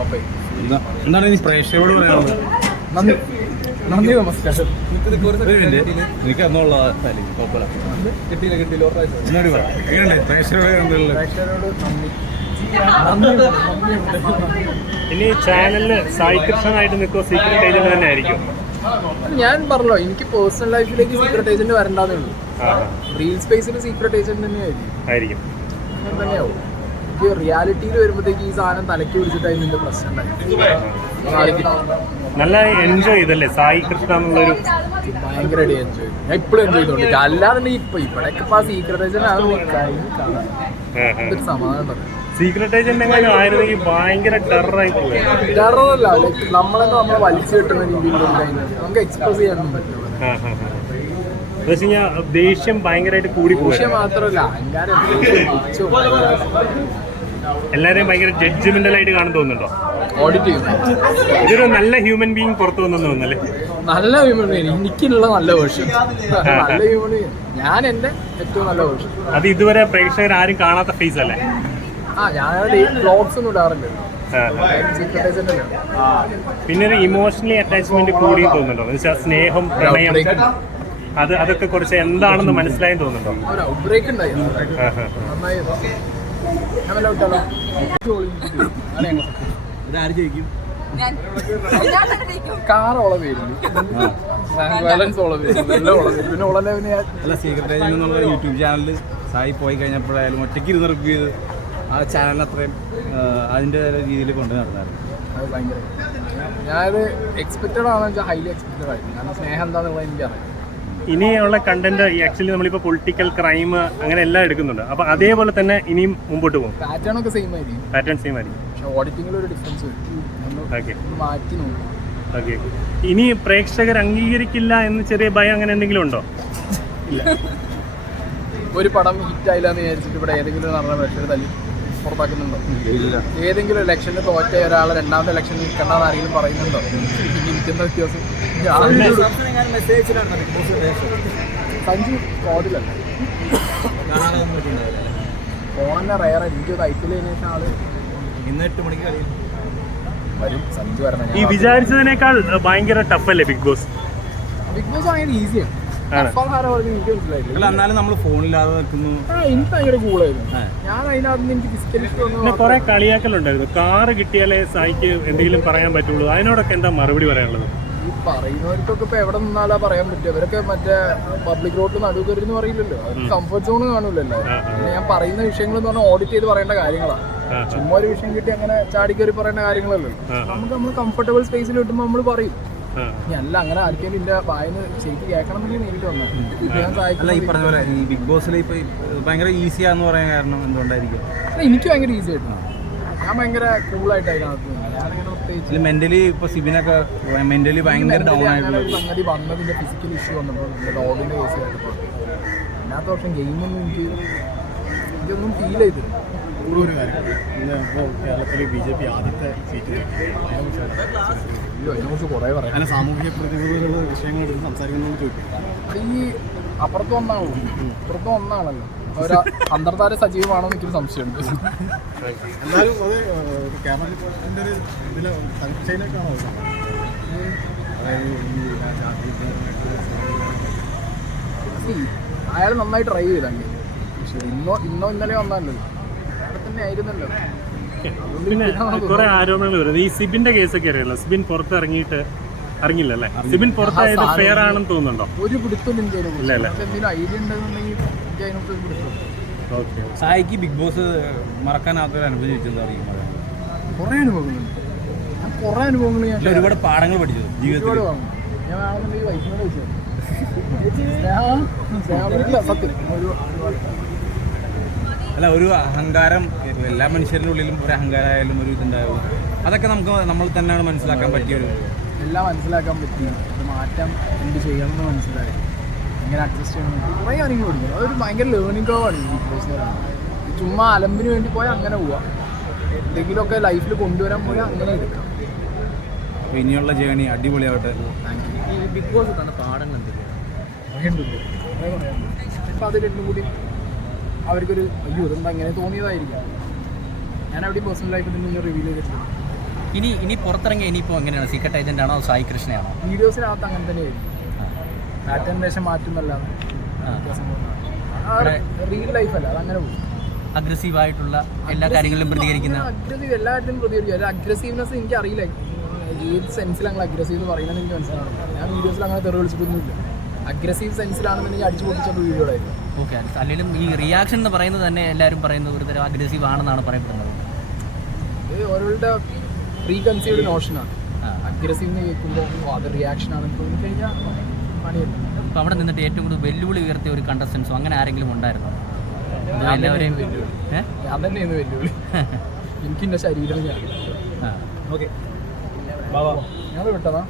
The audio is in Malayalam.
എന്താണ് ഇനി പ്രേക്ഷകരോട് പറയാനുള്ളത്? നന്ദി. നന്ദി നമസ്കാരം. എനിക്ക് അന്നുള്ള കിട്ടിയില്ല കിട്ടിയില്ല എങ്ങനെയുണ്ട്? പ്രേക്ഷകരോട് ഇനി ചാനലിൽ സായി കൃഷ്ണനായിട്ട് നിൽക്കുമോ സീക്രട്ട് ഏജന്റ് തന്നെ ആയിരിക്കും ഞാൻ പറഞ്ഞല്ലോ എനിക്ക് പേഴ്സണൽ ലൈഫിലേക്ക് സീക്രട്ട് ഏജന്റ് വരണ്ടാന്നേ ഉള്ളൂ. റീൽ സ്പേസിൽ സീക്രട്ട് ഏജന്റ് തന്നെയായിരിക്കും. ആയിരിക്കും. തന്നെയാവും. എനിക്ക് റിയാലിറ്റിയിൽ വരുമ്പോഴത്തേക്ക് ഈ സാധനം തലയ്ക്ക് പിടിച്ചിട്ടായി നിന്റെ പ്രശ്നം നല്ല എൻജോയ് ചെയ്തല്ലേ? സായി കൃഷ്ണ എന്നുള്ളൊരു ഭയങ്കരമായിട്ട് എൻജോയ് ഞാൻ ഇപ്പോഴും എൻജോയ് ചെയ്തോണ്ട് അല്ലാതെ ഇപ്പൊ ഇവിടെയൊക്കെ ഇപ്പൊ ആ സീക്രട്ട് ഏജന്റ് സമാധാനം പറയാം സീക്രട്ട് ഏജന്റ് എങ്ങാനും ആയിരുന്നെങ്കിൽ ഭയങ്കര ടെററായി പോയി ടെററല്ല നമ്മളൊക്കെ നമ്മളെ വലിച്ചു കിട്ടുന്ന രീതിയിലുള്ള നമുക്ക് എക്സ്പ്രസ് ചെയ്യാനൊന്നും പറ്റില്ല. എന്ന് വെച്ച് കഴിഞ്ഞാൽ ദേഷ്യം ഭയങ്കരമായിട്ട് കൂടി മാത്രമല്ല എല്ലാരെയും ഭയങ്കര ജഡ്ജ്മെന്റൽ ആയിട്ട് കാണാൻ തോന്നുന്നുണ്ടോ? ഓഡിറ്റ് ചെയ്യും. ഇതൊരു നല്ല ഹ്യൂമൻ ബീങ് പുറത്തു വന്നു തോന്നുന്നല്ലേ? നല്ല ഹ്യൂമൻ ബീങ് എനിക്കുള്ള നല്ല വേർഷൻ നല്ല ഹ്യൂമൻ ഞാൻ എന്റെ ഏറ്റവും നല്ല വേർഷൻ അത് ഇതുവരെ പ്രേക്ഷകർ ആരും കാണാത്ത ഫേസ് അല്ലേ? ആ ഞാൻ ബ്ലോഗ്സ് ഒന്നും അല്ലേ പിന്നെ ഒരു ഇമോഷണലി അറ്റാച്ച്മെന്റ് കൂടി തോന്നുന്നുണ്ടോ? എന്ന് വെച്ചാൽ സ്നേഹം പ്രണയം. അത് അതൊക്കെ കുറച്ച് എന്താണെന്ന് മനസ്സിലായി തോന്നുന്നുണ്ടോ? കാർ ബാലൻസ് പിന്നെ അല്ല സീക്രട്ട് എന്നുള്ള യൂട്യൂബ് ചാനലിൽ സായി പോയി കഴിഞ്ഞപ്പോഴായാലും ഒറ്റയ്ക്ക് ഇരുന്ന് റിവ്യൂ ചെയ്ത് ആ ചാനൽ അത്രയും അതിന്റെ രീതിയിൽ കൊണ്ടു നടന്നായിരുന്നു. അത് ഭയങ്കര ഞാനത് എക്സ്പെക്റ്റഡ് ആണെന്ന് വെച്ചാൽ ഹൈലി എക്സ്പെക്റ്റഡ് ആയിരുന്നു. കാരണം സ്നേഹം എന്താണെന്നുള്ളത് എനിക്കറിയാം ഇനിയുള്ള കണ്ടന്റ് ആക്ച്വലി നമ്മളിപ്പോ പൊളിറ്റിക്കൽ ക്രൈം അങ്ങനെ എല്ലാം എടുക്കുന്നുണ്ട്. അപ്പൊ അതേപോലെ തന്നെ ഇനിയും മുമ്പോട്ട് പോകും. പാറ്റേൺ ഒക്കെ സെയിം ആയിരിക്കും. പാറ്റേൺ സെയിം ആയിരിക്കും. പക്ഷെ ഓഡിറ്റിംഗിൽ ഒരു ഡിഫറൻസ് മാറ്റി നോക്കും ഓക്കെ ഇനി പ്രേക്ഷകർ അംഗീകരിക്കില്ല എന്ന് ചെറിയ ഭയം അങ്ങനെ എന്തെങ്കിലും ഉണ്ടോ? ഇല്ല. ഒരു പടം ഹിറ്റ് ആയില്ല എന്ന് വിചാരിച്ചിട്ട് ഇവിടെ ഏതെങ്കിലും നടന്ന പ്രേക്ഷകർ തല്ലി. പുറത്താക്കുന്നുണ്ടോ ഏതെങ്കിലും ഇലക്ഷനിൽ തോറ്റ ഒരാൾ രണ്ടാമത്തെ ഇലക്ഷനിൽ നിൽക്കണ്ടെന്ന് ആരെങ്കിലും പറയുന്നുണ്ടോ? ഇരിക്കുന്ന വ്യത്യാസം. സഞ്ജു കോഡിലല്ല ഫോൺ തന്നെ റയർ എനിക്ക് ഐ പി എൽ ആൾ ഇന്ന് എട്ട് മണിക്ക് കളി. വരും. സഞ്ജു വരണം. ഈ വിചാരിച്ചതിനേക്കാൾ ഭയങ്കര ടഫ് അല്ലേ ബിഗ് ബോസ്? ബിഗ് ബോസ് ഭയങ്കര ഈസിയാണ് അല്ല എന്നാലും നമ്മൾ ഫോണില്ലാതെ നിൽക്കുന്നു. എനിക്ക് ഭയങ്കര കൂളായിരുന്നു. ഞാൻ അതിനകത്ത് എനിക്ക് കുറെ കളിയാക്കലുണ്ടായിരുന്നു. കാറ് കിട്ടിയാലേ സായിക്ക് എന്തെങ്കിലും പറയാൻ പറ്റുള്ളൂ. അതിനോടൊക്കെ എന്താ മറുപടി പറയാനുള്ളത്? ഈ പറയുന്നവർക്കൊക്കെ ഇപ്പൊ എവിടെ നിന്നാലാ പറയാൻ പറ്റുക? അവരൊക്കെ മറ്റേ പബ്ലിക് റോഡിൽ നടുവ് കയറി പറയില്ലല്ലോ. അവർക്ക് കംഫർട്ട് സോൺ കാണൂലല്ലോ. ആ, ആ. പിന്നെ ഞാൻ പറയുന്ന വിഷയങ്ങൾ എന്ന് പറഞ്ഞാൽ ഓഡിറ്റ് ചെയ്ത് പറയേണ്ട കാര്യങ്ങളാണ് ചുമ്മാ ഒരു വിഷയം കിട്ടി അങ്ങനെ ചാടി കയറി പറയേണ്ട കാര്യങ്ങളല്ലോ. നമുക്ക് നമ്മൾ കംഫർട്ടബിൾ സ്പേസിൽ കിട്ടുമ്പോൾ നമ്മൾ പറയും. ഇനി അല്ല അങ്ങനെ ആർക്കും എന്റെ വായന ശരിക്കും കേൾക്കണം എന്നുണ്ടെങ്കിൽ നേരിട്ട് വന്നാൽ ഞാൻ അല്ല ഈ പറഞ്ഞ പോലെ ഈ ബിഗ് ബോസിൽ ഇപ്പൊ ഭയങ്കര ഈസിയാന്ന് പറയാൻ കാരണം എന്തുകൊണ്ടായിരിക്കും? എനിക്ക് ഭയങ്കര ഈസി ആയിട്ടാണ് ഞാൻ ഭയങ്കര കൂളായിട്ട് അതിനകത്ത് മെന്റലി ഇപ്പൊ സിബിനൊക്കെ മെന്റലി ഭയങ്കര ഡൗൺ ആയിട്ടുള്ള ഒരു സംഗതി വന്നതിന്റെ ഫിസിക്കൽ ഇഷ്യൂ വന്നപ്പോൾ ഡോഗിന്റെ കേസ് കേട്ടപ്പോൾ അല്ലാത്ത വർഷം ഗെയിമൊന്നും എനിക്ക് ഇതൊന്നും ഫീൽ ചെയ്തില്ല. ഒരു കാര്യം. കേരളത്തിലെ ബി ജെ പി ആദ്യത്തെ സീറ്റ്. അയ്യോ അതിനെക്കുറിച്ച് കുറേ പറയാം. അങ്ങനെ സാമൂഹിക പ്രതിരോധ വിഷയങ്ങൾ എടുത്ത് സംസാരിക്കുന്നതെന്ന് ചോദിക്കും. ഈ അപ്പുറത്ത് ഒന്നാണോ ഇപ്പുറത്ത് ഒന്നാണല്ലോ ഒരു അന്തർധാര സജീവമാണോ എനിക്കൊരു സംശയമുണ്ട്. എന്നാലും അത് ഒരു ഇതിൽ അയാൾ നന്നായി ട്രൈ ചെയ്തല്ലേ? ഇന്നോ ഇന്നോ ഇന്നലെ വന്നാലല്ലോ? അയാളെ തന്നെ ആയിരുന്നല്ലോ. പിന്നെ കുറെ ആരോപണങ്ങൾ വരുന്നത് ഈ സിബിന്റെ കേസൊക്കെ അറിയാലോ? സിബിൻ പുറത്ത് ഇറങ്ങിയിട്ട് അറിഞ്ഞില്ലല്ലേ സിബിൻ പുറത്തായത് ഫെയർ ആണെന്ന് തോന്നുന്നുണ്ടോ? ഒരു പിടുത്തം ഇല്ല, സായിക്ക് ബിഗ് ബോസ് മറക്കാനാത്തൊരു അനുഭവം ചോദിച്ചത് കുറെ അനുഭവങ്ങളുണ്ട്. ഞാൻ കുറേ അനുഭവങ്ങൾ ഞാൻ ഒരുപാട് പാഠങ്ങൾ പഠിച്ചത് ജീവിതത്തിൽ. ഞാൻ വൈഫിനോട് സത്യം. ഒരു അല്ല ഒരു അഹങ്കാരം എല്ലാ മനുഷ്യരുടെ ഉള്ളിലും ഒരു അഹങ്കാരമായാലും ഒരു ഇതുണ്ടാവും അതൊക്കെ നമുക്ക് നമ്മൾ തന്നെയാണ് മനസ്സിലാക്കാൻ പറ്റിയ ഒരു എല്ലാം മനസ്സിലാക്കാൻ പറ്റി. അത് മാറ്റം എന്ത് ചെയ്യണമെന്ന് മനസ്സിലായി. എങ്ങനെ അഡ്ജസ്റ്റ് ചെയ്യണം. കുറേ കാര്യങ്ങൾ പഠിക്കും അതൊരു ഭയങ്കര ലേണിംഗ് ബിഗ് ബോസ് ചുമ്മാ അലമ്പിന് വേണ്ടി പോയാൽ അങ്ങനെ പോവാം. എന്തെങ്കിലുമൊക്കെ ലൈഫിൽ കൊണ്ടുവരാൻ പോയാൽ അങ്ങനെ എടുക്കാം. അപ്പൊ ഇനിയുള്ള ജേണി അടിപൊളിയാവട്ടെ. താങ്ക് യു ഈ ബിഗ് ബോസ് തന്നെ പാഠങ്ങൾ എന്തൊക്കെയാണ്? അപ്പം അത് രണ്ടും കൂടി അവർക്കൊരു അയ്യോ ഇതെന്താ അങ്ങനെ തോന്നിയതായിരിക്കാം. ഞാൻ അവിടെ പേഴ്സണൽ ലൈഫിൽ നിന്ന് റിവീൽ ചെയ്തിട്ടുണ്ട് ഇനി ഇനി പുറത്തിറങ്ങിയ ഇനിയിപ്പോൾ എങ്ങനെയാണ്? സീക്രട്ട് ഏജന്റ് ആണോ? സായി കൃഷ്ണയാണോ? വീഡിയോസിനകത്ത് അങ്ങനെ തന്നെയായിരിക്കും. പാറ്റേൺ വേഷം മാറ്റുന്നല്ല റിയൽ ലൈഫ് അല്ല അതങ്ങനെ പോകും അഗ്രസീവ് ആയിട്ടുള്ള എല്ലാ കാര്യങ്ങളിലും പ്രതികരിക്കുന്ന അഗ്രസീവ് കാര്യത്തിലും പ്രതികരിക്കും. അഗ്രസീവ്നെസ് എനിക്ക് അറിയില്ല. ഏത് സെൻസിൽ അങ്ങനെ അഗ്രസീവ് എന്ന് പറയുന്നത് എനിക്ക് മനസ്സിലാവണം ഞാൻ വീഡിയോസിൽ അങ്ങനെ തെറി വിളിച്ചിട്ടൊന്നുമില്ല. അഗ്രസീവ് സെൻസിലാണെന്നുണ്ടെങ്കിൽ അടിച്ചു പൊട്ടിച്ചുള്ള വീഡിയോ ആയിരുന്നു ഓക്കെ അല്ലെങ്കിലും ഈ റിയാക്ഷൻ എന്ന് പറയുന്നത് തന്നെ എല്ലാവരും പറയുന്നത് ഒരു തരം അഗ്രസീവ് ആണെന്നാണ് പറയപ്പെടുന്നത്. ഇത് ഓരോരുടെ പ്രീ കൺസീവ്ഡ് നോഷനാണ്. അഗ്രസീവ് എന്ന് കേൾക്കുമ്പോൾ അത് റിയാക്ഷൻ ആണെന്ന് തോന്നി കഴിഞ്ഞാൽ പണിയല്ല അപ്പോൾ അവിടെ നിന്നിട്ട് ഏറ്റവും കൂടുതൽ വെല്ലുവിളി ഉയർത്തിയ ഒരു കണ്ടസ്റ്റൻസോ അങ്ങനെ ആരെങ്കിലും ഉണ്ടായിരുന്നു? ഞാൻ എല്ലാവരെയും? ഞാൻ തന്നെയാണ് വെല്ലുവിളി. എനിക്ക് എന്റെ ശരീരം ഞാൻ. ഓക്കെ. ഞങ്ങൾ വിട്ടതാ.